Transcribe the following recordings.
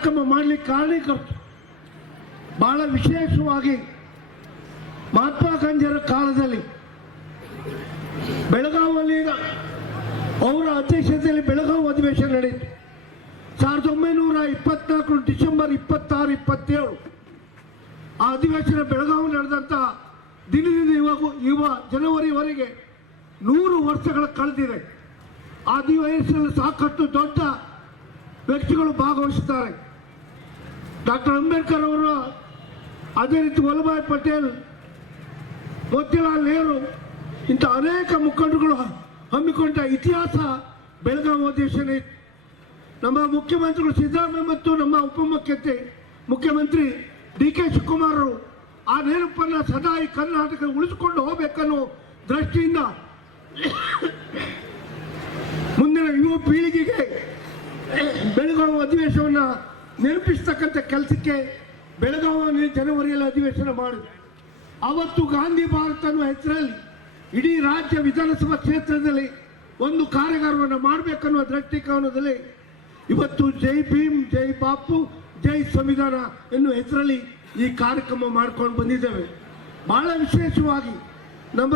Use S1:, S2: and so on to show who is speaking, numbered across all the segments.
S1: ಕಾರ್ಯಕ್ರಮ ಮಾಡಲಿಕ್ಕೆ ಕಾರಣೀಕರ್ತರು ಬಹಳ ವಿಶೇಷವಾಗಿ ಮಹಾತ್ಮ ಗಾಂಧಿಯರ ಕಾಲದಲ್ಲಿ ಬೆಳಗಾವಲ್ಲಿ ಅವರ ಅಧ್ಯಕ್ಷತೆಯಲ್ಲಿ ಬೆಳಗಾವಿ ಅಧಿವೇಶನ ನಡೆಯಿತು. ಸಾವಿರದ ಒಂಬೈನೂರ ಇಪ್ಪತ್ನಾಲ್ಕು ಡಿಸೆಂಬರ್ ಇಪ್ಪತ್ತಾರು, ಇಪ್ಪತ್ತೇಳು ಆ ಅಧಿವೇಶನ ಬೆಳಗಾವಿ ನಡೆದಂತಹ ದಿನದಿಂದ ಇವಾಗ ಇವ ಜನವರಿವರೆಗೆ ನೂರು ವರ್ಷಗಳ ಕಳೆದಿದೆ. ಆ ಅಧಿವೇಶನದಲ್ಲಿ ಸಾಕಷ್ಟು ದೊಡ್ಡ ವ್ಯಕ್ತಿಗಳು ಭಾಗವಹಿಸುತ್ತಾರೆ. ಡಾಕ್ಟರ್ ಅಂಬೇಡ್ಕರ್ ಅವರು ಅದೇ ರೀತಿ ವಲ್ಲಭಾಯ್ ಪಟೇಲ್, ಮೋತಿಲಾಲ್ ನೆಹರು ಇಂಥ ಅನೇಕ ಮುಖಂಡರುಗಳು ಹಮ್ಮಿಕೊಂಡ ಇತಿಹಾಸ ಬೆಳಗಾವಿ ಇತ್ತು ನಮ್ಮ ಮುಖ್ಯಮಂತ್ರಿಗಳು ಸಿದ್ದರಾಮಯ್ಯ ಮತ್ತು ನಮ್ಮ ಉಪಮುಖ್ಯತೆ ಮುಖ್ಯಮಂತ್ರಿ ಡಿ ಕೆ ಶಿವಕುಮಾರ್ ಆ ನೆನಪನ್ನು ಸದಾ ಈ ಕರ್ನಾಟಕ ಉಳಿಸಿಕೊಂಡು ಹೋಗ್ಬೇಕನ್ನೋ ದೃಷ್ಟಿಯಿಂದ ಮುಂದಿನ ಯುವ ಪೀಳಿಗೆಗೆ ಬೆಳಗಾವಿ ಅಧಿವೇಶನವನ್ನು ನೆನಪಿಸ್ತಕ್ಕಂಥ ಕೆಲಸಕ್ಕೆ ಬೆಳಗಾವಿ ಜನವರಿಯಲ್ಲಿ ಅಧಿವೇಶನ ಮಾಡಿದೆ ಅವತ್ತು ಗಾಂಧಿ ಭಾರತ ಅನ್ನುವ ಹೆಸರಲ್ಲಿ ಇಡೀ ರಾಜ್ಯ ವಿಧಾನಸಭಾ ಕ್ಷೇತ್ರದಲ್ಲಿ ಒಂದು ಕಾರ್ಯಾಗಾರವನ್ನು ಮಾಡಬೇಕನ್ನುವ ದೃಷ್ಟಿಕೋನದಲ್ಲಿ ಇವತ್ತು ಜೈ ಭೀಮ್, ಜೈ ಬಾಪು, ಜೈ ಸಂವಿಧಾನ ಎನ್ನುವ ಹೆಸರಲ್ಲಿ ಈ ಕಾರ್ಯಕ್ರಮ ಮಾಡ್ಕೊಂಡು ಬಂದಿದ್ದೇವೆ. ಬಹಳ ವಿಶೇಷವಾಗಿ ನಮ್ಮ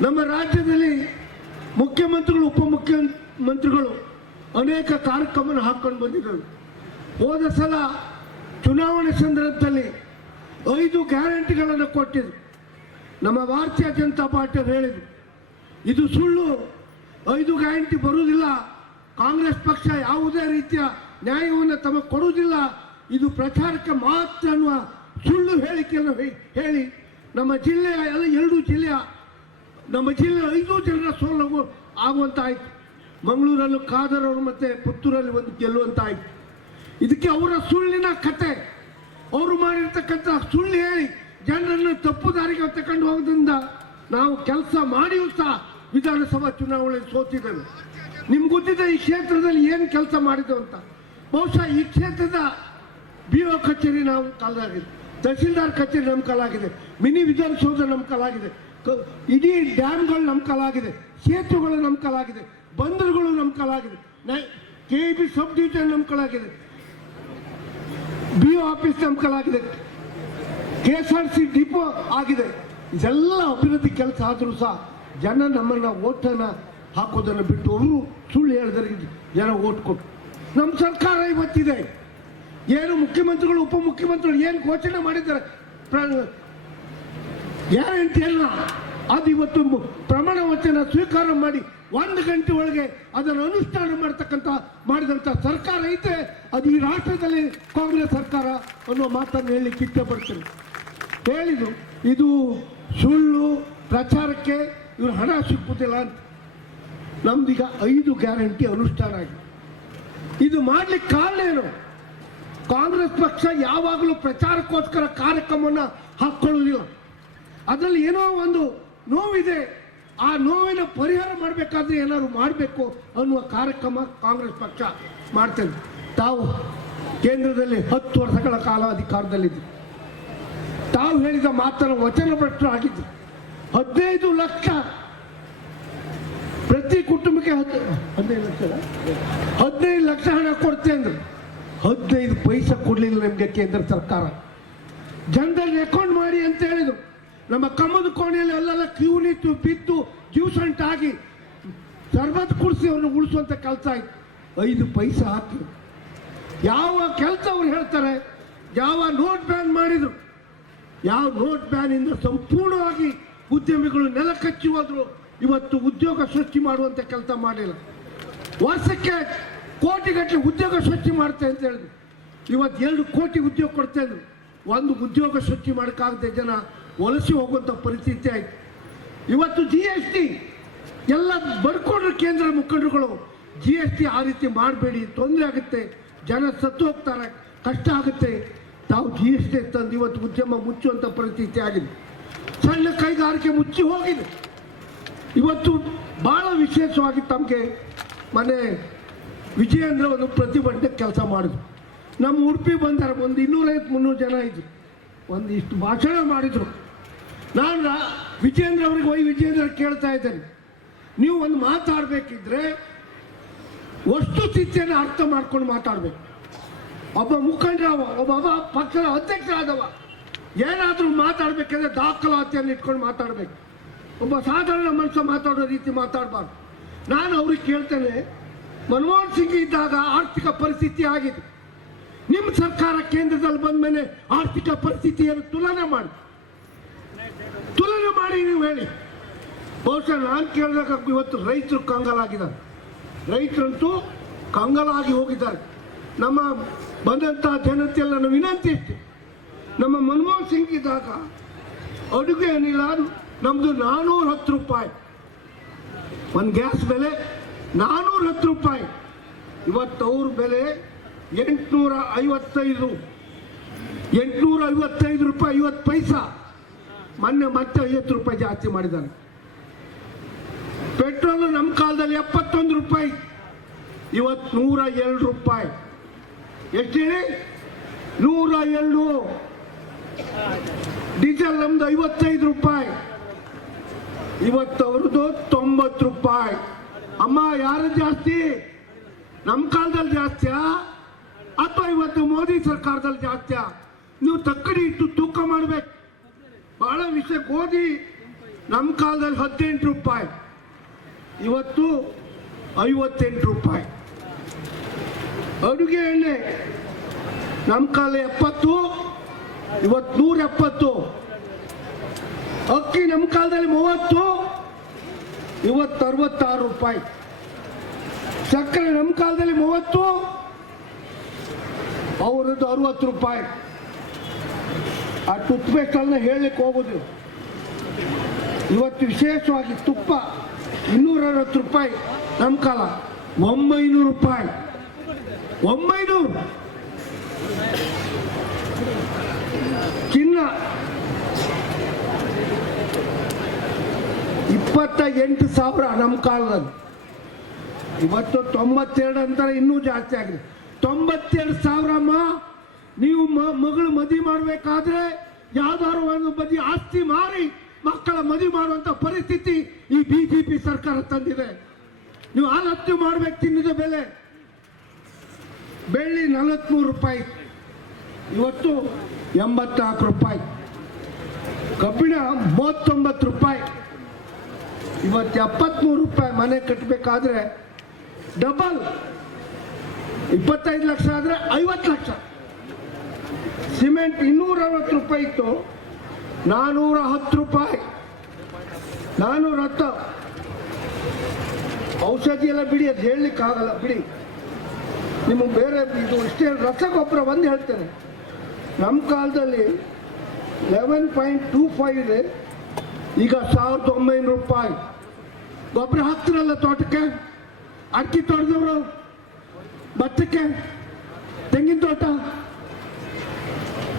S1: ನಮ್ಮ ರಾಜ್ಯದಲ್ಲಿ ಮುಖ್ಯಮಂತ್ರಿಗಳು, ಉಪಮುಖ್ಯಮಂತ್ರಿಗಳು ಅನೇಕ ಕಾರ್ಯಕ್ರಮವನ್ನು ಹಾಕ್ಕೊಂಡು ಬಂದಿದ್ದಾರೆ. ಹೋದ ಸಲ ಚುನಾವಣೆ ಸಂದರ್ಭದಲ್ಲಿ ಐದು ಗ್ಯಾರಂಟಿಗಳನ್ನು ಕೊಟ್ಟಿದ್ರು. ನಮ್ಮ ಭಾರತೀಯ ಜನತಾ ಪಾರ್ಟಿ ಹೇಳಿದರು, ಇದು ಸುಳ್ಳು, ಐದು ಗ್ಯಾರಂಟಿ ಬರುವುದಿಲ್ಲ, ಕಾಂಗ್ರೆಸ್ ಪಕ್ಷ ಯಾವುದೇ ರೀತಿಯ ನ್ಯಾಯವನ್ನು ತಮಗೆ ಕೊಡುವುದಿಲ್ಲ, ಇದು ಪ್ರಚಾರಕ್ಕೆ ಮಾತ್ರ ಅನ್ನುವ ಸುಳ್ಳು ಹೇಳಿಕೆಯನ್ನು ಹೇಳಿ ನಮ್ಮ ಜಿಲ್ಲೆಯ ಎಲ್ಲ ಎರಡು ಜಿಲ್ಲೆಯ, ನಮ್ಮ ಜಿಲ್ಲೆ ಐದು ಜನರ ಸೋಲು ಆಗುವಂತಾಯ್ತು. ಮಂಗಳೂರಲ್ಲೂ ಖಾದರ್ ಅವರು ಮತ್ತೆ ಪುತ್ತೂರಲ್ಲಿ ಒಂದು ಗೆಲ್ಲುವಂತಾಯ್ತು. ಇದಕ್ಕೆ ಅವರ ಸುಳ್ಳಿನ ಕತೆ. ಅವರು ಮಾಡಿರ್ತಕ್ಕಂಥ ಸುಳ್ಳು ಹೇಳಿ ಜನರನ್ನು ತಪ್ಪು ದಾರಿಗೆ ತಕೊಂಡು ಹೋಗೋದ್ರಿಂದ ನಾವು ಕೆಲಸ ಮಾಡಿಯೂ ಸಹ ವಿಧಾನಸಭಾ ಚುನಾವಣೆ ಸೋತಿದ್ದೇವೆ. ನಿಮ್ಗೆ ಗೊತ್ತಿದೆ ಈ ಕ್ಷೇತ್ರದಲ್ಲಿ ಏನು ಕೆಲಸ ಮಾಡಿದ್ದೇವೆ ಅಂತ. ಬಹುಶಃ ಈ ಕ್ಷೇತ್ರದ ಬಿ ಒ ಕಚೇರಿ ನಾವು ಕಾಲಾಗಿದೆ ತಹಸೀಲ್ದಾರ್ ಕಚೇರಿ ನಮ್ಮ ಕಾಲಾಗಿದೆ. ಮಿನಿ ವಿಧಾನಸೌಧ ನಮ್ಮ ಕಾಲಾಗಿದೆ. ಇಡೀ ಡ್ಯಾಮ್ಗಳು ನಮ್ಮ ಕಾಲಾಗಿದೆ. ಸೇತುವೆಗಳು ನಮ್ಮ ಕಾಲಾಗಿದೆ. ಬಂದರುಗಳು ನಮ್ಮ ಕಾಲಾಗಿದೆ. ಕೆ ಬಿ ಸಬ್ ಡಿವಿಷನ್ ನಮ್ಮ ಕಾಲಾಗಿದೆ. B office ನಂಬ್ಕಲಾಗಿದೆ K S R C depot ಆಗಿದೆ. ಇದೆಲ್ಲ ಅಭಿವೃದ್ಧಿ ಕೆಲಸ ಆದರೂ ಸಹ ಜನ ನಮ್ಮನ್ನ ಓಟನ್ನು ಹಾಕೋದನ್ನು ಬಿಟ್ಟು ಅವರು ಸುಳ್ಳು ಹೇಳಿದ್ರೆ ಜನ ಓಟ್ ಕೊಟ್ಟು. ನಮ್ಮ ಸರ್ಕಾರ ಇವತ್ತಿದೆ. ಏನು ಮುಖ್ಯಮಂತ್ರಿಗಳು, ಉಪಮುಖ್ಯಮಂತ್ರಿಗಳು ಏನು ಘೋಷಣೆ ಮಾಡಿದ್ದಾರೆ? ಗ್ಯಾರಂಟಿಯನ್ನ ಅದು ಇವತ್ತು ಪ್ರಮಾಣ ವಚನ ಸ್ವೀಕಾರ ಮಾಡಿ ಒಂದು ಗಂಟೆ ಒಳಗೆ ಅದನ್ನು ಅನುಷ್ಠಾನ ಮಾಡ್ತಕ್ಕಂಥ, ಮಾಡಿದಂಥ ಸರ್ಕಾರ ಐತೆ. ಅದು ಈ ರಾಷ್ಟ್ರದಲ್ಲಿ ಕಾಂಗ್ರೆಸ್ ಸರ್ಕಾರ ಅನ್ನೋ ಮಾತನ್ನು ಹೇಳಲಿಕ್ಕೆ ಬರ್ತೇನೆ ಹೇಳಿದ್ರು ಇದು ಸುಳ್ಳು, ಪ್ರಚಾರಕ್ಕೆ ಇವರು ಹಣ ಸಿಕ್ಕುತ್ತಿಲ್ಲ ಅಂತ. ನಮ್ದೀಗ ಐದು ಗ್ಯಾರಂಟಿ ಅನುಷ್ಠಾನ ಆಗಿದೆ. ಇದು ಮಾಡ್ಲಿಕ್ಕೆ ಕಾರಣ ಏನು? ಕಾಂಗ್ರೆಸ್ ಪಕ್ಷ ಯಾವಾಗಲೂ ಪ್ರಚಾರಕ್ಕೋಸ್ಕರ ಕಾರ್ಯಕ್ರಮವನ್ನು ಹಾಕ್ಕೊಳ್ಳೋದಿಲ್ಲ ಅದರಲ್ಲಿ ಏನೋ ಒಂದು ನೋವಿದೆ. ಆ ನೋವಿನ ಪರಿಹಾರ ಮಾಡಬೇಕಾದ್ರೆ ಏನಾದ್ರು ಮಾಡಬೇಕು ಅನ್ನುವ ಕಾರ್ಯಕ್ರಮ ಕಾಂಗ್ರೆಸ್ ಪಕ್ಷ ಮಾಡ್ತೇನೆ ತಾವು ಕೇಂದ್ರದಲ್ಲಿ ಹತ್ತು ವರ್ಷಗಳ ಕಾಲ ಅಧಿಕಾರದಲ್ಲಿದ್ದು. ತಾವು ಹೇಳಿದ ಮಾತನ್ನು ಪಟ್ಟರು ಆಗಿದ್ದು, ಹದಿನೈದು ಲಕ್ಷ ಪ್ರತಿ ಕುಟುಂಬಕ್ಕೆ ಹತ್ತು ಹದಿನೈದು ಲಕ್ಷ ಹದಿನೈದು ಲಕ್ಷ ಹಣ ಕೊಡ್ತೇನೆ ಅಂದ್ರೆ. ಹದಿನೈದು ಪೈಸೆ ಕೊಡಲಿಲ್ಲ ನಮಗೆ ಕೇಂದ್ರ ಸರ್ಕಾರ. ಜನರಲ್ಲಿ ಅಕೌಂಟ್ ಮಾಡಿ ಅಂತ ಹೇಳಿದ್ರು. ನಮ್ಮ ಕಮ್ಮದ ಕೋಣೆಯಲ್ಲಿ ಅಲ್ಲೆಲ್ಲ ಕ್ಯೂ ನಿಂತು ಬಿದ್ದು ಆಗಿ ಸರ್ಬತ್ ಕುಡಿಸಿ ಅವ್ರನ್ನ ಉಳಿಸುವಂತ ಕೆಲಸ ಆಯ್ತು. ಐದು ಪೈಸೆ ಹಾಕಿ ಯಾವ ಕೆಲಸ ಅವ್ರು ಹೇಳ್ತಾರೆ, ಯಾವ ನೋಟ್ ಬ್ಯಾನ್ ಮಾಡಿದ್ರು, ಯಾವ ನೋಟ್ ಬ್ಯಾನಿಂದ ಸಂಪೂರ್ಣವಾಗಿ ಉದ್ಯಮಿಗಳು ನೆಲ ಕಚ್ಚಿ ಹೋದ್ರು, ಇವತ್ತು ಉದ್ಯೋಗ ಸೃಷ್ಟಿ ಮಾಡುವಂತ ಕೆಲಸ ಮಾಡಿಲ್ಲ. ವರ್ಷಕ್ಕೆ ಕೋಟಿಗಟ್ಟಲೆ ಉದ್ಯೋಗ ಸೃಷ್ಟಿ ಮಾಡ್ತೆ ಅಂತ ಹೇಳಿದ್ರು. ಇವತ್ತು ಎರಡು ಕೋಟಿ ಉದ್ಯೋಗ ಕೊಡ್ತಾ ಒಂದು ಉದ್ಯೋಗ ಸೃಷ್ಟಿ ಮಾಡೋಕ್ಕಾಗದೆ ಜನ ವಲಸೆ ಹೋಗುವಂಥ ಪರಿಸ್ಥಿತಿ ಆಯ್ತು. ಇವತ್ತು ಜಿ ಎಸ್ ಟಿ ಎಲ್ಲ ಬರ್ಕೊಂಡ್ರು ಕೇಂದ್ರ ಮುಖಂಡರುಗಳು ಜಿ ಎಸ್ ಟಿ ಆ ರೀತಿ ಮಾಡಬೇಡಿ, ತೊಂದರೆ ಆಗುತ್ತೆ, ಜನ ಸತ್ತು ಹೋಗ್ತಾರೆ, ಕಷ್ಟ ಆಗುತ್ತೆ. ತಾವು ಜಿ ಎಸ್ ಟಿ ತಂದು ಇವತ್ತು ಉದ್ಯಮ ಮುಚ್ಚುವಂಥ ಪರಿಸ್ಥಿತಿ ಆಗಿದೆ. ಸಣ್ಣ ಕೈಗಾರಿಕೆ ಮುಚ್ಚಿ ಹೋಗಿದೆ. ಇವತ್ತು ಬಹಳ ವಿಶೇಷವಾಗಿ ತಮಗೆ ಮನೆ ವಿಜಯೇಂದ್ರ ಒಂದು ಪ್ರತಿಭಟನೆ ಕೆಲಸ ಮಾಡಿದ್ರು. ನಮ್ಮ ಉಡುಪಿ ಬಂದಾರ ಒಂದು ಇನ್ನೂರೈವತ್ತು ಮುನ್ನೂರು ಜನ ಇದ್ರು. ಒಂದಿಷ್ಟು ಭಾಷಣ ಮಾಡಿದ್ರು. ನಾನು ವಿಜೇಂದ್ರ ಅವ್ರಿಗೆ ವೈ ವಿಜೇಂದ್ರ ಕೇಳ್ತಾ ಇದ್ದೇನೆ. ನೀವು ಒಂದು ಮಾತಾಡಬೇಕಿದ್ರೆ ವಸ್ತುಸ್ಥಿತಿಯನ್ನು ಅರ್ಥ ಮಾಡ್ಕೊಂಡು ಮಾತಾಡಬೇಕು. ಒಬ್ಬ ಮುಖಂಡರವ ಒಬ್ಬ ಪಕ್ಷದ ಅಧ್ಯಕ್ಷ ಆದವ ಏನಾದರೂ ಮಾತಾಡಬೇಕಂದ್ರೆ ದಾಖಲಾತಿಯನ್ನು ಇಟ್ಕೊಂಡು ಮಾತಾಡಬೇಕು. ಒಬ್ಬ ಸಾಧಾರಣ ಮನುಷ್ಯ ಮಾತಾಡೋ ರೀತಿ ಮಾತಾಡಬಾರ್ದು. ನಾನು ಅವ್ರಿಗೆ ಕೇಳ್ತೇನೆ, ಮನಮೋಹನ್ ಸಿಂಗ್ ಇದ್ದಾಗ ಆರ್ಥಿಕ ಪರಿಸ್ಥಿತಿ ಆಗಿದೆ. ನಿಮ್ಮ ಸರ್ಕಾರ ಕೇಂದ್ರದಲ್ಲಿ ಬಂದ ಮೇಲೆ ಆರ್ಥಿಕ ಪರಿಸ್ಥಿತಿಯನ್ನು ತುಲನೆ ಮಾಡಿ. ತುಲನೆ ಮಾಡಿ ನೀವು ಹೇಳಿ. ಬಹುಶಃ ನಾನು ಕೇಳಿದಾಗ ಇವತ್ತು ರೈತರು ಕಂಗಲಾಗಿದ್ದಾರೆ. ರೈತರಂತೂ ಕಂಗಲಾಗಿ ಹೋಗಿದ್ದಾರೆ. ನಮ್ಮ ಬಂದಂಥ ಜನತೆಲ್ಲ ನಾವು ವಿನಂತಿ ಇತ್ತು ನಮ್ಮ ಮನಮೋಹನ್ ಸಿಂಗ್ ಇದ್ದಾಗ ಅಡುಗೆ ಅನಿಲ ನಮ್ಮದು ನಾನ್ನೂರ ಹತ್ತು ರೂಪಾಯಿ. ಒಂದು ಗ್ಯಾಸ್ ಬೆಲೆ ನಾನ್ನೂರ ಹತ್ತು ರೂಪಾಯಿ. ಇವತ್ತು ಅವ್ರ ಬೆಲೆ ಎಂಟುನೂರ ಐವತ್ತೈದು. ಎಂಟುನೂರ ಐವತ್ತೈದು ರೂಪಾಯಿ ಐವತ್ತು ಪೈಸಾ. ಮೊನ್ನೆ ಮತ್ತೆ ಐವತ್ತು ರೂಪಾಯಿ ಜಾಸ್ತಿ ಮಾಡಿದ್ದಾರೆ ಪೆಟ್ರೋಲ್ ನಮ್ಮ ಕಾಲದಲ್ಲಿ ಎಪ್ಪತ್ತೊಂದು ರೂಪಾಯಿ ಇವತ್ತು ನೂರ ಎರಡು ರೂಪಾಯಿ. ಎಷ್ಟು ಹೇಳಿ ನೂರ ಎರಡು. ಡೀಸೆಲ್ ನಮ್ದು ಐವತ್ತೈದು ರೂಪಾಯಿ. ಇವತ್ತು ಅವ್ರದ್ದು ತೊಂಬತ್ತು ರೂಪಾಯಿ. ಅಮ್ಮ, ಯಾರು ಜಾಸ್ತಿ? ನಮ್ಮ ಕಾಲದಲ್ಲಿ ಜಾಸ್ತಿಯಾ? ಅಥವಾ ಇವತ್ತು ಮೋದಿ ಸರ್ಕಾರದಲ್ಲಿ ಜಾಸ್ತಿಯಾ? ನೀವು ತಕ್ಕಡಿ ಇಟ್ಟು ತೂಕ ಮಾಡ್ಬೇಕು. ಬಹಳ ವಿಷಯ. ಗೋಧಿ ನಮ್ಮ ಕಾಲದಲ್ಲಿ ಹದಿನೆಂಟು ರೂಪಾಯಿ. ಇವತ್ತು ಐವತ್ತೆಂಟು ರೂಪಾಯಿ. ಅಡುಗೆ ಎಣ್ಣೆ. ನಮ್ಮ ಕಾಲ ಎಪ್ಪತ್ತು, ಇವತ್ತು ನೂರ ಎಪ್ಪತ್ತು. ಅಕ್ಕಿ ನಮ್ಮ ಕಾಲದಲ್ಲಿ ಮೂವತ್ತು, ಇವತ್ತು ಅರವತ್ತಾರು ರೂಪಾಯಿ. ಸಕ್ಕರೆ ನಮ್ಮ ಕಾಲದಲ್ಲಿ ಮೂವತ್ತು, ಅವರದ್ದು ಅರವತ್ತು ರೂಪಾಯಿ. ಆ ಟೂತ್ಪೇಸ್ಟನ್ನ ಹೇಳಲಿಕ್ಕೆ ಹೋಗೋದು. ಇವತ್ತು ವಿಶೇಷವಾಗಿ ತುಪ್ಪ ಇನ್ನೂರ ಅರವತ್ತು ರೂಪಾಯಿ ನಮ್ಮ ಕಾಲ. ಒಂಬೈನೂರು ರೂಪಾಯಿ. ಒಂಬೈನೂರು. ಚಿನ್ನ. ಇಪ್ಪತ್ತ ಎಂಟು ಸಾವಿರ ನಮ್ಮ ಕಾಲದಲ್ಲಿ. ಇವತ್ತು ತೊಂಬತ್ತೆರಡು ಅಂತಾರೆ ಇನ್ನೂ ಜಾಸ್ತಿ ಆಗಿದೆ. ತೊಂಬತ್ತೆರಡು ಸಾವಿರಮ್ಮ ನೀವು ಮಗಳು ಮದುವೆ ಮಾಡಬೇಕಾದ್ರೆ ಯಾವ್ದಾದ್ರು ಒಂದು ಬದಿ ಆಸ್ತಿ ಮಾರಿ ಮಕ್ಕಳ ಮದುವೆ ಮಾಡುವಂತ ಪರಿಸ್ಥಿತಿ ಈ ಬಿಜೆಪಿ ಸರ್ಕಾರ ತಂದಿದೆ. ನೀವು ಆಲತ್ತು ಮಾಡ್ಬೇಕು, ತಿನ್ನಿದ ಬೆಲೆ. ಬೆಳ್ಳಿ ನಲವತ್ಮೂರು ರೂಪಾಯಿ, ಇವತ್ತು ಎಂಬತ್ನಾಲ್ಕು ರೂಪಾಯಿ. ಕಬ್ಬಿಣ ಮೂವತ್ತೊಂಬತ್ತು ರೂಪಾಯಿ. ಇವತ್ತು ಎಪ್ಪತ್ಮೂರು ರೂಪಾಯಿ ಮನೆ ಕಟ್ಟಬೇಕಾದ್ರೆ ಡಬಲ್ ಇಪ್ಪತ್ತೈದು ಲಕ್ಷ ಆದರೆ ಐವತ್ತು ಲಕ್ಷ. ಸಿಮೆಂಟ್ ಇನ್ನೂರ ಅರವತ್ತು ರೂಪಾಯಿ ಇತ್ತು. ನಾನೂರ ಹತ್ತು ರೂಪಾಯಿ. ನಾನೂರ ಹತ್ತು ಔಷಧಿ ಎಲ್ಲ ಬಿಡಿ, ಅದು ಹೇಳಲಿಕ್ಕೆ ಆಗಲ್ಲ ಬಿಡಿ. ನಿಮ್ಮ ಬೇರೆ ಇದು ಇಷ್ಟೇ, ರಸಗೊಬ್ಬರ ಒಂದು ಹೇಳ್ತೇನೆ. ನಮ್ಮ ಕಾಲದಲ್ಲಿ ಲೆವೆನ್ ಪಾಯಿಂಟ್ ಟೂ ಫೈವ್ ಇದೆ. ಈಗ ಸಾವಿರದ ಒಂಬೈನೂರು ರೂಪಾಯಿ. ಗೊಬ್ಬರ ಹಾಕ್ತಿರಲ್ಲ ತೋಟಕ್ಕೆ? ಅಕ್ಕಿ ತೋಟದವರು? ಭತ್ತಕ್ಕೆ?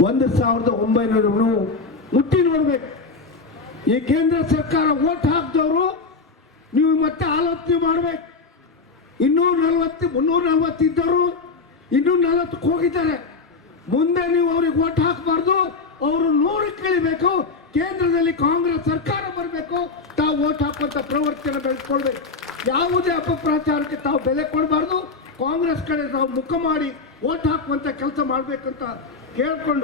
S1: ಒಂದು ಸಾವಿರದ ಒಂಬೈನೂರು ಮುಟ್ಟಿ ನೋಡ್ಬೇಕು. ಈ ಕೇಂದ್ರ ಸರ್ಕಾರ ಓಟ್ ಹಾಕಿದವರು, ನೀವು ಮತ್ತೆ ಆಲೋಚನೆ ಮಾಡ್ಬೇಕು. ಇನ್ನೂರ ನಲ್ವತ್ತು, ಮುನ್ನೂರ ನಲವತ್ತು ಇದ್ದರು ಇನ್ನೂರ ನಲವತ್ತಕ್ಕೆ ಹೋಗಿದ್ದಾರೆ. ಮುಂದೆ ನೀವು ಅವ್ರಿಗೆ ಓಟ್ ಹಾಕಬಾರ್ದು, ಅವರು ನೂರು ಕೇಳಬೇಕು ಕೇಂದ್ರದಲ್ಲಿ ಕಾಂಗ್ರೆಸ್ ಸರ್ಕಾರ ಬರಬೇಕು. ತಾವು ಓಟ್ ಹಾಕುವಂತ ಪ್ರವರ್ತನೆ ಬೆಳೆಸ್ಕೊಳ್ಬೇಕು. ಯಾವುದೇ ಅಪಪ್ರಚಾರಕ್ಕೆ ತಾವು ಬೆಲೆ ಕೊಡಬಾರ್ದು. ಕಾಂಗ್ರೆಸ್ ಕಡೆ ತಾವು ಮುಖ ಮಾಡಿ ಓಟ್ ಹಾಕುವಂತ ಕೆಲಸ ಮಾಡಬೇಕಂತ ಕೇಳ್ಕೊಂಡು